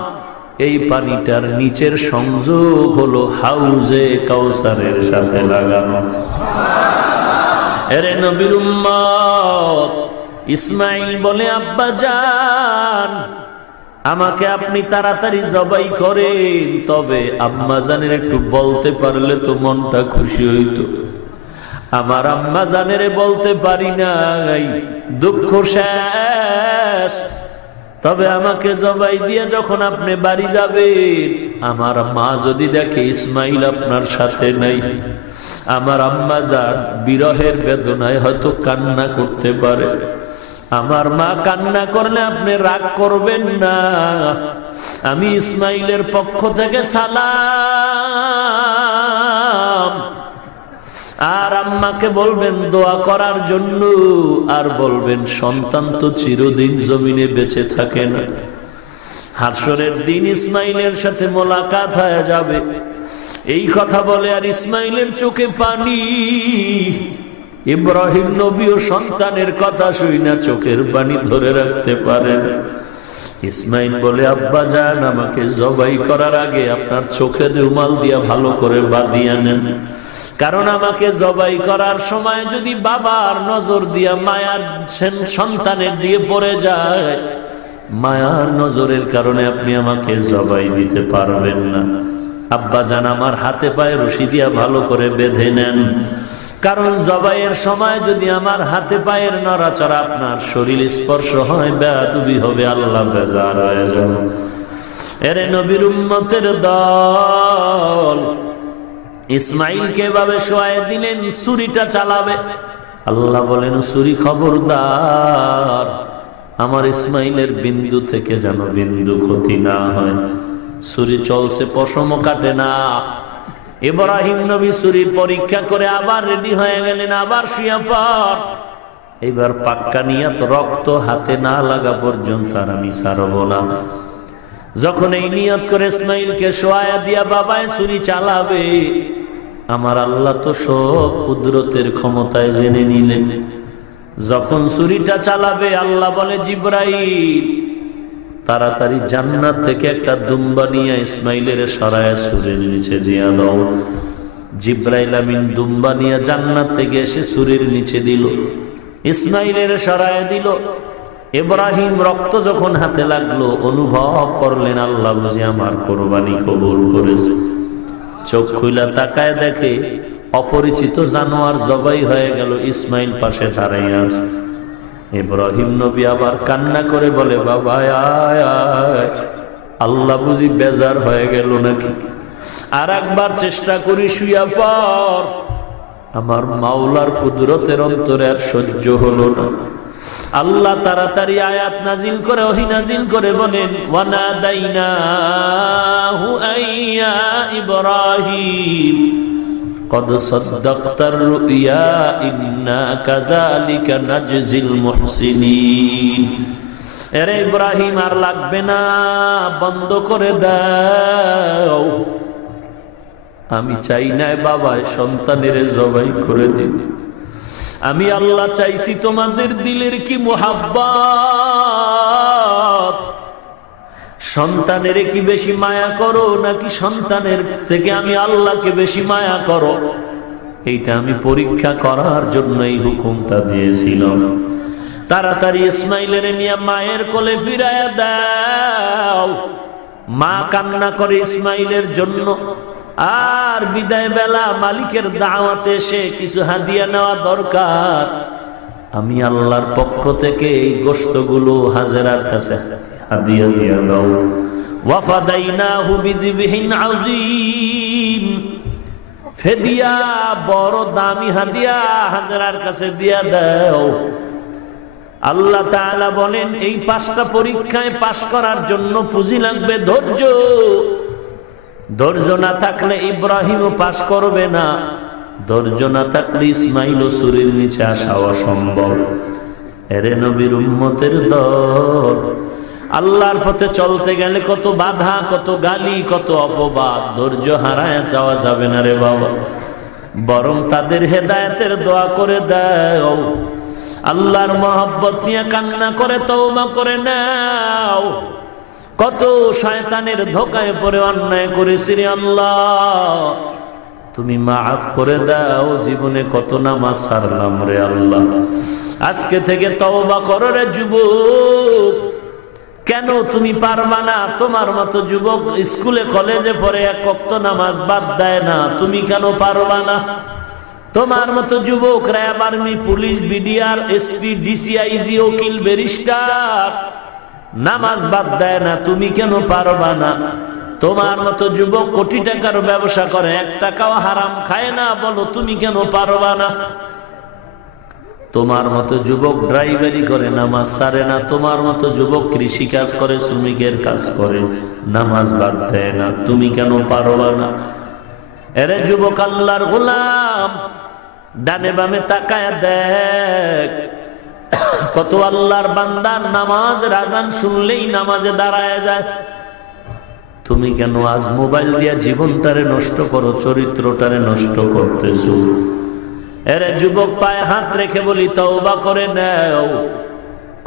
এই পানিটার নিচের সংযোগ হলো হাউজে কাউসারের সাথে লাগানো। এরে নবীর উম্মত ইসমাইল বলে, আব্বা জান, আমাকে আপনি তাড়াতাড়ি জবাই করেন, তবে আম্মা জানের একটু বলতে পারলে তো মনটা খুশি হইতো। আমার আম্মা জানের বলতে পারি নাই, দুঃখ শেষ। তবে আমাকে জবাই দিয়ে যখন আপনি বাড়ি যাবেন, আমার মা যদি দেখে ইসমাইল আপনার সাথে নাই, আমার আম্মা জান বিরহের বেদনায় হয়তো কান্না করতে পারে। আমার মা কান্না করলে আপনি রাগ করবেন না। আমি ইসমাইলের পক্ষ থেকে সালাম। আর আম্মাকে বলবেন দোয়া করার জন্য, আর বলবেন সন্তান তো চিরদিন জমিনে বেঁচে থাকে না। হাসরের দিন ইসমাইলের সাথে মোলাকাত হয়ে যাবে, এই কথা বলে আর ইসমাইলের চোখে পানি। ইব্রাহিম নবীও সন্তানের কথা শুই না চোখের পানি ধরে রাখতে পারেন। ইসমাইল বলে, আব্বা জান, আমাকে জবাই করার আগে আপনার চোখে রুমাল দিয়া ভালো করে বাঁধিয়ে নেন, কারণ আমাকে জবাই করার সময় যদি বাবার নজর দিয়া মায়ার সন্তানের দিয়ে পড়ে যায়, মায়ার নজরের কারণে আপনি আমাকে জবাই দিতে পারবেন না। আব্বা জান, আমার হাতে পায়ে রশি দিয়া ভালো করে বেঁধে নেন, কারণ জবাইয়ের সময় যদি আমার হাতে পায়ের নড়াচড়া আপনার শরীর স্পর্শ হয়, বেয়াদবি হবে, আল্লাহ বেজার হয়ে যাবে। এরে নবীর উম্মতের দল, ইসমাইলকে এভাবে শোয়ায় দিলেন, ছুরিটা চালাবে। আল্লাহ বলেন, ছুরি খবরদার, আমার ইসমাইলের বিন্দু থেকে যেন বিন্দু ক্ষতি না হয়। ছুরি চলছে, পশমও কাটে না। ইব্রাহিম নবী ছুরির পরীক্ষা করে আবার রেডি হয়ে গেলেন, আবার শুয়ে পড়। এবার পাক্কা নিয়ত, রক্ত হাতে না লাগা পর্যন্ত আর আমি ছাড়ব না। যখন এই নিয়ত করে ইসমাইলকে শোয়া দিয়া বাবায় ছুরি চালাবে, আমার আল্লাহ তো সব কুদরতের ক্ষমতায় জেনে নিলেন। যখন ছুরিটা চালাবে, আল্লাহ বলে, জিবরাইল, তাড়াতাড়ি জান্নাত থেকে একটা দুম্বা নিয়ে ইসমাইলের সরায়া ছুরির নিচে দিয়া দাও। জিবরাইল আমিন দুম্বা নিয়ে জান্নাত থেকে এসে ছুরির নিচে দিল, ইসমাইলের সরায়া দিল। ইব্রাহিম রক্ত যখন হাতে লাগলো, অনুভব করলেন আল্লাহ বুঝি আমার কোরবানি কবুল করেছে। চোখ খুইলা তাকায় দেখে অপরিচিত জানোয়ার জবাই হয়ে গেল, ইসমাইল পাশে দাঁড়াইয়া আছে। ইব্রাহিম নবী আবার কান্না করে বলে, বাবা আয় আয়, আল্লাহ বুঝি বেজার হয়ে গেল নাকি? আর একবার চেষ্টা করি, শুয়া পর। আমার মাওলার কুদরতের অন্তরে আর সহ্য হলো না। আল্লাহ তাড়াতাড়ি আয়াত নাজিল করে ওহী নাজিল করে বলেন ওয়ানাদাইনাহু আইয়া ইব্রাহিম কদ সাদ্দাকতার রুইয়া ইন্না কাযালিকা নাজজিল মুহসিনিন। এরে ইব্রাহিম আর লাগবে না, বন্ধ করে দাও। আমি চাই না বাবা সন্তানের জবাই করে দিন, আমি আল্লাহ চাইছি তোমাদের দিলের কি মুহাব্বত। সন্তানের কি বেশি মায়া করো নাকি সন্তানের থেকে আমি আল্লাহকে বেশি মায়া করো? এইটা আমি পরীক্ষা করার জন্য এই হুকুমটা দিয়েছিলাম। তাড়াতাড়ি ইসমাইলের নিয়ে মায়ের কোলে ফিরায়া দাও। মা কান্না করে ইসমাইলের জন্য। আর বিদায় বেলা মালিকের দাওয়াতে এসে কিছু হাদিয়া নেওয়া দরকার। আমি আল্লাহর পক্ষ থেকে এই গোশতগুলো হাজেরার কাছে হাদিয়া দিয়ে দাও। ওয়াফাদাইনাহু বিযিবহিন আযীম, ফিদিয়া বড় দামি হাদিয়া হাজেরার কাছে দিয়া দাও। আল্লাহ তাআলা বলেন এই 5টা পরীক্ষায় পাশ করার জন্য পুঁজি লাগবে ধৈর্য। ধৈর্য না থাকলে ইব্রাহিমও পাশ করবে না, ধৈর্য না থাকলে ইসমাইলও ছুরির নিচে আসা অসম্ভব। এরে নবীর উম্মতের দল, আল্লাহর পথে চলতে গেলে কত বাধা, কত গালি, কত অপবাদ। ধৈর্য হারায় যাওয়া যাবে না রে বাবা, বরং তাদের হেদায়েতের দোয়া করে দাও। আল্লাহর মহব্বত নিয়ে কান্না করে তওবা করে নাও। কত শয়তানের ধোকায় পড়ে অন্যায় করেছি রে আল্লাহ, তুমি মাফ করে দাও। জীবনে কত নামাজ ছাড়লাম রে আল্লাহ, আজকে থেকে তওবা করো রে যুবক। কেন তুমি পারবা না? তোমার মতো যুবক স্কুলে কলেজে পড়ে 1 ওয়াক্ত নামাজ বাদ দেয় না, তুমি কেন পারবা না? তোমার মতো যুবক RAB, army, police, BDR, SP, DCIG, উকিল, ব্যারিস্টার নামাজ বাদ দেয় না, তুমি কেন পারবা না? তোমার মতো যুবক কোটি টাকার ব্যবসা করে 1 টাকাও হারাম খায় না, বলো তুমি কেন পারবা না? তোমার মতো যুবক ড্রাইভারি করে নামাজ ছাড়ে না, তোমার মতো যুবক কৃষি কাজ করে, শ্রমিকের কাজ করে, নামাজ বাদ দেয় না, তুমি কেন পারবা না? এরে যুবক আল্লাহর গোলাম, ডানে বামে তাকায় দেখ, কত আল্লাহর বান্দার নামাজের আযান শুনলেই নামাজে দাঁড়ায় যায়। তুমি কেন আজ মোবাইল দিয়া জীবনটারে নষ্ট করো, চরিত্রটারে নষ্ট করতেছো? এরে যুবক পায়ে হাত রেখে বলি তওবা করে নাও।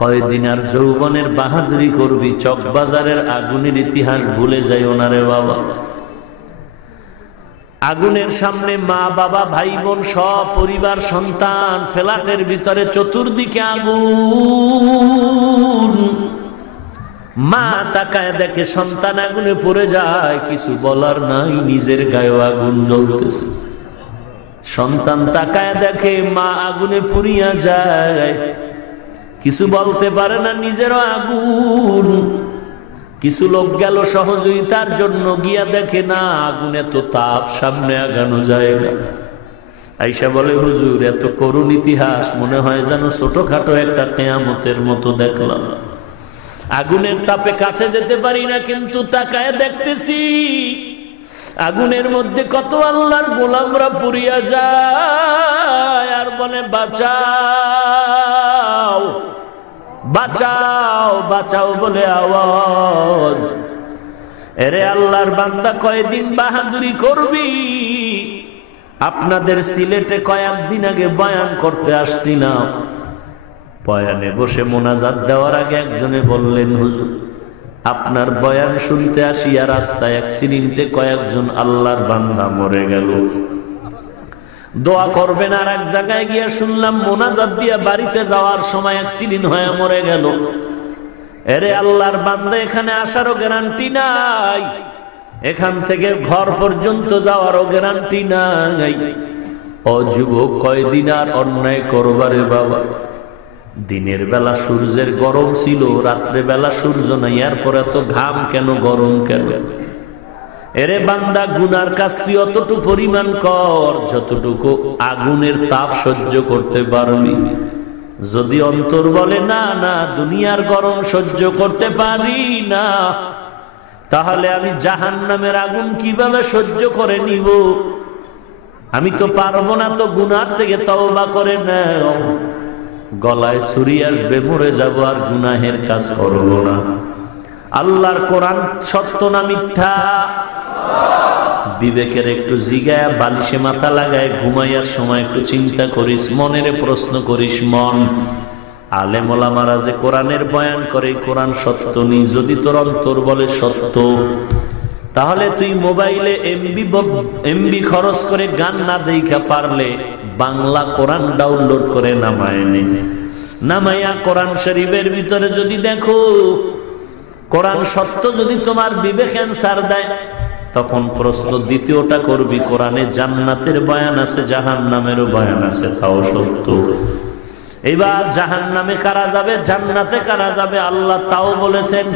কয়দিন আর যৌবনের বাহাদুরি করবি? চকবাজারের আগুনের ইতিহাস ভুলে যাইও না রে বাবা। আগুনের সামনে মা বাবা ভাই বোন সব পরিবার সন্তান, ফ্ল্যাটের ভিতরে চতুর্দিকে আগুন। মা তাকায় দেখে সন্তান আগুনে পড়ে যায়, কিছু বলার নাই, নিজের গায়ে আগুন জ্বলতেছে। সন্তান তাকায় দেখে মা আগুনে পুড়িয়া যায়, কিছু বলতে পারে না, নিজেরও আগুন। কিছু লোক গেল সহযোগিতার জন্য, গিয়া দেখে না আগুনে তো তাপ, সামনে আগানো যায় না। আইসা বলে হুজুর এত করুণ ইতিহাস, মনে হয় যেন ছোটখাটো একটা কিয়ামতের মতো দেখলাম। আগুনের তাপে কাছে যেতে পারি না, কিন্তু তাকায় দেখতেছি আগুনের মধ্যে কত আল্লাহর গোলামরা পুড়িয়া যায়, আর বলে বাঁচাও বাঁচাও বাঁচাও বলে আওয়াজ। এরে আল্লাহর বান্দা, কয়দিন বাহাদুরি করবি? আপনাদের সিলেটে কয়েকদিন আগে বয়ান করতে আসছি না, বয়ানে বসে মোনাজাত দেওয়ার আগে একজনে বললেন হুজুর আপনার বয়ান শুনতে আসিয়া রাস্তায় অ্যাক্সিডেন্টে কয়েকজন আল্লাহর বান্দা মরে গেল, দোয়া করবেন। আর এক জায়গায় গিয়া শুনলাম মোনাজাত দিয়া বাড়িতে যাওয়ার সময় অ্যাক্সিডেন্ট হয়ে মরে গেল। এরে আল্লাহর বান্দা, এখানে আসারও গ্যারান্টি নাই, এখান থেকে ঘর পর্যন্ত যাওয়ারও গ্যারান্টি নাই। ও যুবক, কয়দিন আর অন্যায় করবারে বাবা? দিনের বেলা সূর্যের গরম ছিল, রাত্রে বেলা সূর্য নাই, এরপরে তো ঘাম কেন, গরম কেন? এরে বান্দা, গুনার কাজ তুই অতটুকু পরিমাণ কর যতটুকু আগুনের তাপ সহ্য করতে পারবি। যদি অন্তর বলে না না দুনিয়ার গরম সহ্য করতে পারি না, তাহলে আমি জাহান্নামের আগুন কিভাবে সহ্য করে নিব? আমি তো পারবো না, তো গুনাহ থেকে তওবা করে নাও। গলায় ছুরি আসবে, মরে যাব, আর গুনাহের কাজ করব না। আল্লাহর কোরআন সত্য না মিথ্যা? বিবেকের একটু জিগায়া বালিশে মাথা লাগায় ঘুমাইয়ার সময় একটু চিন্তা করিস, মনের প্রশ্ন করিস। মন আলেম ওলামারা যে কোরআনের বয়ান করে, কোরআন সত্য নি, যদি তোর অন্তর বলে সত্য, তাহলে তুই মোবাইলে এমবি খরচ করে গান না দেখা পারলে বাংলা কোরআন ডাউনলোড করে নামায় নে। নামাইয়া কোরআন শরীফের ভিতরে যদি দেখো কোরআন সত্য, যদি তোমার বিবেক অ্যান্সার দেয়, তখন প্রশ্ন দ্বিতীয়টা করবি, কোরআনে জান্নাতের বয়ান আছে, জাহান্নামেরও বয়ান আছে, তাও সত্য। এবার জাহান্নামে কারা যাবে, জান্নাতে কারা যাবে, আল্লাহ তাও বলেছেন,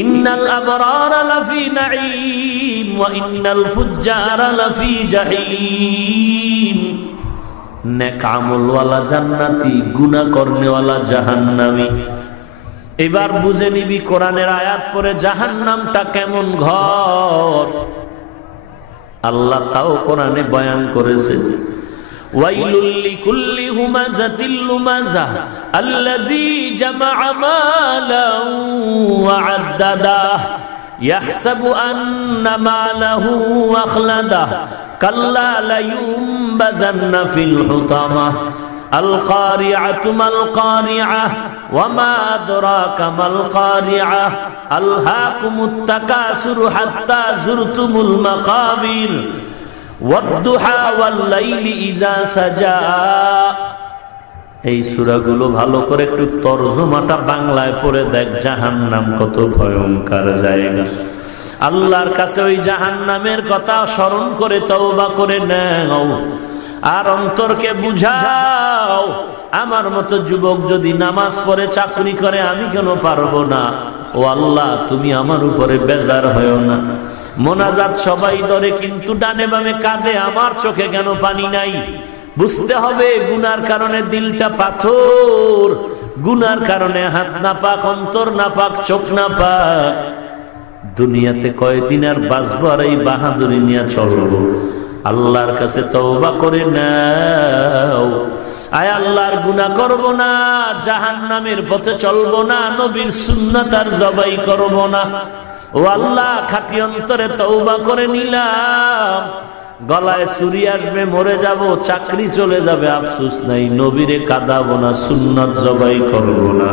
ইন্নাল আবরারা লাফি নাঈম ওয়া ইন্নাল ফুজ্জারা লাফি জাহিম। নেক আমলওয়ালা জান্নাতি, গুনাহ করনেওয়ালা জাহান্নামী। এবার বুঝে নিবি কোরআনের আয়াত পরে জাহান্নামটা কেমন ঘর। আল্লাহ তাও কোরআনে বয়ান করেছে, ওয়াইলুল লিকুল্লি হুমাযাতিল লুমাযাহ আল্লাযী জামাআ মালান ওয়া আদ্দাদাহ ইয়াহসাবু আন্না মালাহু আখলাদাহ কাল্লা লায়ুমবাযান্না ফিল হুতামাহ আল কারিআতু মাল কারিআহ ওয়া মা আদরাকা মাল কারিআহ আলহাকুমুত তাকাসুর হাত্তা যুরতুমুল মাকাবির ওয়াদ-দুহা ওয়াল-লাইলি ইযা সাজা। এই সূরাগুলো ভালো করে একটু তরজমাটা বাংলায় পড়ে দেখ, জাহান্নাম কত ভয়ঙ্কর জায়গা। আল্লাহর কাছে ওই জাহান্নামের কথা স্মরণ করে তওবা করে নাও, আর অন্তরকে বুঝাও। আমার মতো যুবক যদি নামাজ পড়ে চাকরি করে, আমি কেন পারবো না? ও আল্লাহ, তুমি আমার উপরে বেজার হয়ো না। মোনাজাত সবাই ধরে, কিন্তু ডানে বামে কাঁদে, আমার চোখে কেন পানি নাই? বুঝতে হবে গুনার কারণে দিলটা পাথর, গুনার কারণে হাত নাপাক, অন্তর নাপাক, চোখ নাপাক। দুনিয়াতে কয়দিন আর বাঁচবো, আর এই বাহাদুরি নিয়ে চলবো? আল্লাহর কাছে তওবা করে নাও। আয় আল্লাহর গুনাহ করব না, জাহান্নামের পথে চলবো না, নবীর সুন্নাত আর জবাই করব না। ও আল্লাহ, খাঁটি অন্তরে তওবা করে নিলাম। গলায় ছুরি আসবে, মরে যাব, চাকরি চলে যাবে, আফসোস নাই, নবীরে কাঁদাবো না, সুন্নাত জবাই করব না।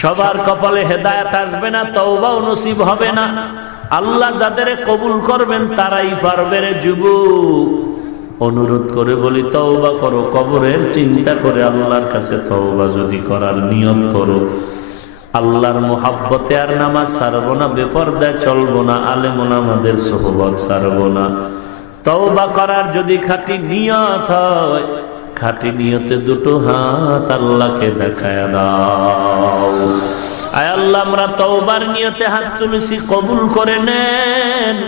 সবার কপালে হেদায়েত আসবে না, তওবাও নসিব হবে না। আল্লাহ যাদের কবুল করবেন তারাই পারবে রে যুবক। অনুরোধ করে বলি, তওবা করো, কবরের চিন্তা করে আল্লাহর কাছে তওবা যদি করার নিয়ত করো। আল্লাহর মুহাব্বতে আর নামাজ ছাড়বো না, বেপরদায় চলবো না, আলেম ওলামাদের সোহবত ছাড়বো না। তওবা করার যদি খাঁটি নিয়ত হয়, খাঁটি নিয়তে দুটো হাত আল্লাহকে দেখায় দাও। আয় আল্লাহ, আমরা তওবার নিয়তে হাত তুলেছি, কবুল করে নেন।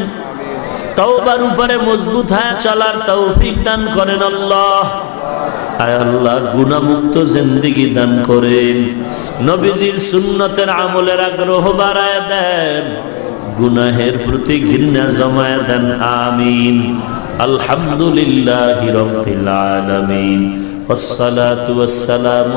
তওবার উপরে মজবুত হয়ে চলার তৌফিক দান করেন আল্লাহ। আয় আল্লাহ, গুনাহমুক্ত জিন্দেগি দান করেন। নবীজির সুন্নতের আমলের আগ্রহ বাড়ায় দেন, গুনাহের প্রতি ঘৃণা জমায় দেন। আমিন। আলহামদুলিল্লাহি রাব্বিল আলামিন। ওয়াসসালাতু ওয়াসসালামু